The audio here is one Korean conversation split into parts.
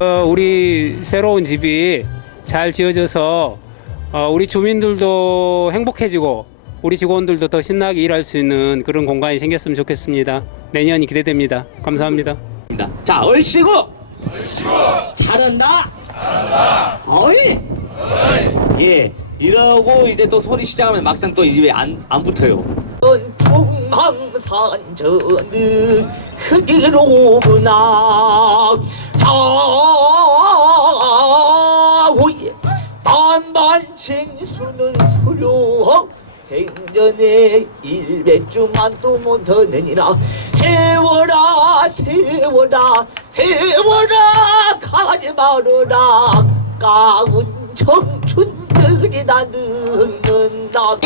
어, 우리 새로운 집이 잘 지어져서 어, 우리 주민들도 행복해지고 우리 직원들도 더 신나게 일할 수 있는 그런 공간이 생겼으면 좋겠습니다. 내년이 기대됩니다. 감사합니다. 자, 얼씨구. 잘한다. 어이. 예. 이러고 이제 또 소리 시작하면 막상 또 이제 안안 붙어요. 통항산저는 흑이로구나. 자후에 만만칭수는 후려 생전에 일백주만 또 못하느니라. 세워라 세워라 세워라. 가지 말아라. 까운 청춘들이 다. 늙는다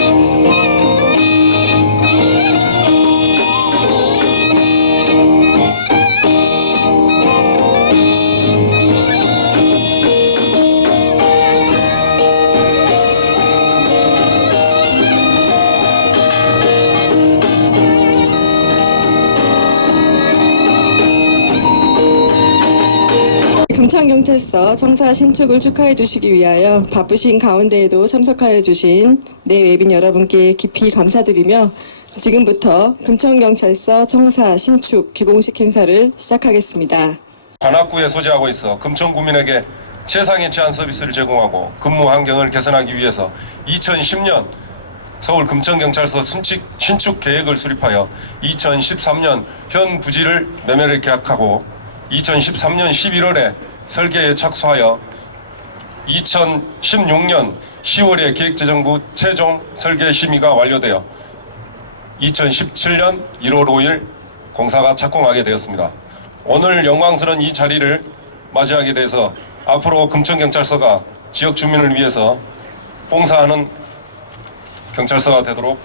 금천경찰서 청사 신축을 축하해 주시기 위하여 바쁘신 가운데에도 참석하여 주신 내 외빈 여러분께 깊이 감사드리며 지금부터 금천경찰서 청사 신축 기공식 행사를 시작하겠습니다. 관악구에 소재하고 있어 금천 구민에게 최상의 제한 서비스를 제공하고 근무 환경을 개선하기 위해서 2010년 서울 금천경찰서 순칙, 신축 계획을 수립하여 2013년 현 부지를 매매를 계약하고 2013년 11월에 설계에 착수하여 2016년 10월에 기획재정부 최종 설계 심의가 완료되어 2017년 1월 5일 공사가 착공하게 되었습니다. 오늘 영광스러운 이 자리를 맞이하게 돼서 앞으로 금천경찰서가 지역 주민을 위해서 봉사하는 경찰서가 되도록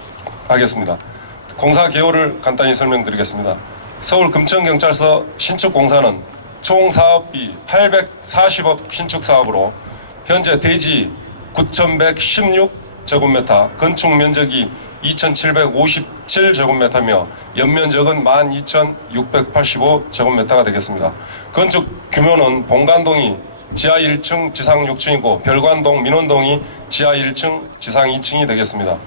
하겠습니다. 공사 개요를 간단히 설명드리겠습니다. 서울 금천경찰서 신축 공사는 총 사업비 840억 신축 사업으로 현재 대지 9,116제곱미터, 건축 면적이 2,757제곱미터며 연면적은 12,685제곱미터가 되겠습니다. 건축 규모는 본관동이 지하 1층, 지상 6층이고 별관동, 민원동이 지하 1층, 지상 2층이 되겠습니다.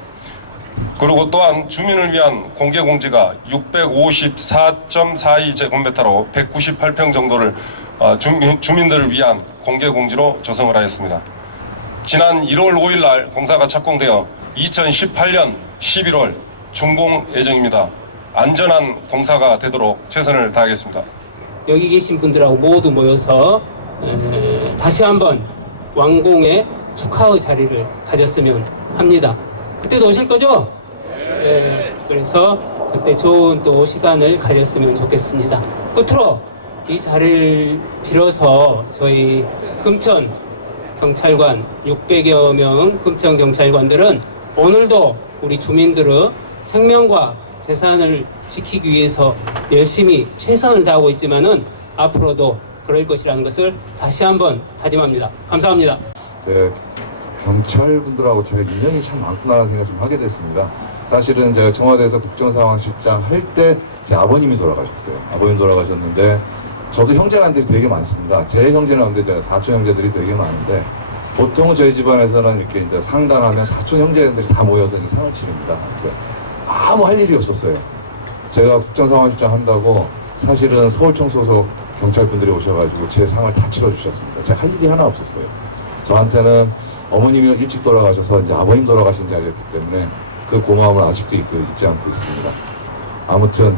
그리고 또한 주민을 위한 공개 공지가 654.42 제곱미터로 198평 정도를 어, 주민, 주민 들을 위한 공개 공지로 조성을 하였습니다. 지난 1월 5일 날 공사가 착공되어 2018년 11월 준공 예정입니다. 안전한 공사가 되도록 최선을 다하겠습니다. 여기 계신 분들하고 모두 모여서 에, 다시 한번 완공의 축하의 자리를 가졌으면 합니다. 그때도 오실 거죠? 네. 그래서 그때 좋은 또 시간을 가졌으면 좋겠습니다. 끝으로 이 자리를 빌어서 저희 금천 경찰관 600여 명 금천 경찰관들은 오늘도 우리 주민들의 생명과 재산을 지키기 위해서 열심히 최선을 다하고 있지만은 앞으로도 그럴 것이라는 것을 다시 한번 다짐합니다. 감사합니다. 제 경찰분들하고 제가 인연이 참 많구나라는 생각을 좀 하게 됐습니다. 사실은 제가 청와대에서 국정상황실장 할 때 제 아버님이 돌아가셨어요. 아버님 돌아가셨는데 저도 형제간들이 되게 많습니다. 제 형제는 없는데 제가 사촌 형제들이 되게 많은데 보통 저희 집안에서는 이렇게 이제 상당하면 사촌 형제들이 다 모여서 이제 상을 치릅니다. 근데 아무 할 일이 없었어요. 제가 국정상황실장 한다고 사실은 서울청 소속 경찰분들이 오셔가지고 제 상을 다 치러주셨습니다. 제가 할 일이 하나 없었어요. 저한테는 어머님이 일찍 돌아가셔서 이제 아버님 돌아가신 자리였기 때문에 그 고마움을 아직도 잊고 잊지 않고 있습니다. 아무튼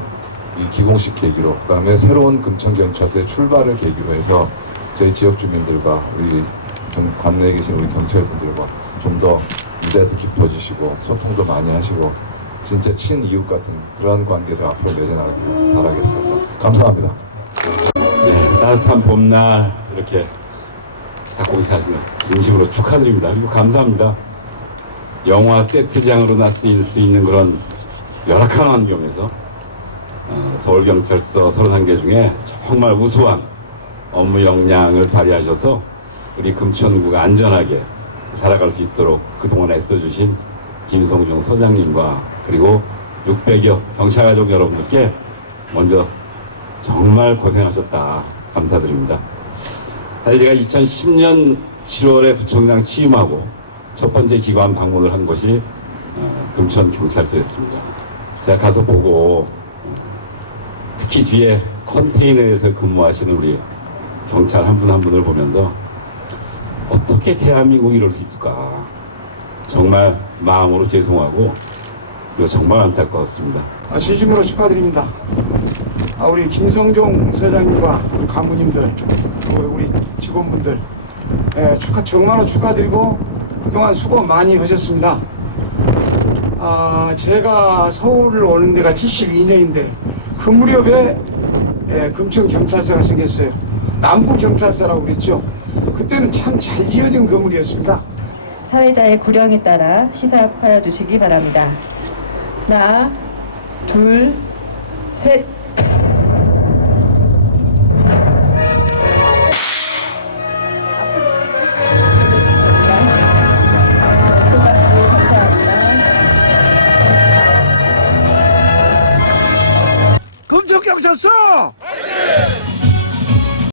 이 기공식 계기로 그다음에 새로운 금천경찰서의 출발을 계기로 해서 저희 지역 주민들과 우리 경- 관내에 계신 우리 경찰분들과 좀 더 유대도 깊어지시고 소통도 많이 하시고 진짜 친이웃 같은 그런 관계도 앞으로 맺어나가길 바라겠습니다. 감사합니다. 네, 따뜻한 봄날 이렇게 작곡이 하시면 진심으로 축하드립니다. 그리고 감사합니다. 영화 세트장으로나 쓰일 수 있는 그런 열악한 환경에서 어, 서울경찰서 31개 중에 정말 우수한 업무 역량을 발휘하셔서 우리 금천구가 안전하게 살아갈 수 있도록 그동안 애써주신 김성중 서장님과 그리고 600여 경찰 가족 여러분들께 먼저 정말 고생하셨다. 감사드립니다. 제가 2010년 7월에 부총장 취임하고 첫 번째 기관 방문을 한 곳이 어, 금천 경찰서였습니다. 제가 가서 보고 어, 특히 뒤에 컨테이너에서 근무하시는 우리 경찰 한 분한 분을 보면서 어떻게 대한민국이 이럴 수 있을까 정말 마음으로 죄송하고 그리고 정말 안타까웠습니다. 아, 진심으로 축하드립니다. 아, 우리 김성종 서장님과 우리 간부님들, 우리 직원분들 예, 축하 정말로 축하드리고 그동안 수고 많이 하셨습니다. 아, 제가 서울을 오는 데가 72년인데 그 무렵에 예, 금천 경찰서가 생겼어요. 남부 경찰서라고 그랬죠. 그때는 참 잘 지어진 건물이었습니다. 사회자의 구령에 따라 시사하여 주시기 바랍니다. 하나, 둘, 셋. 금천 경찰서!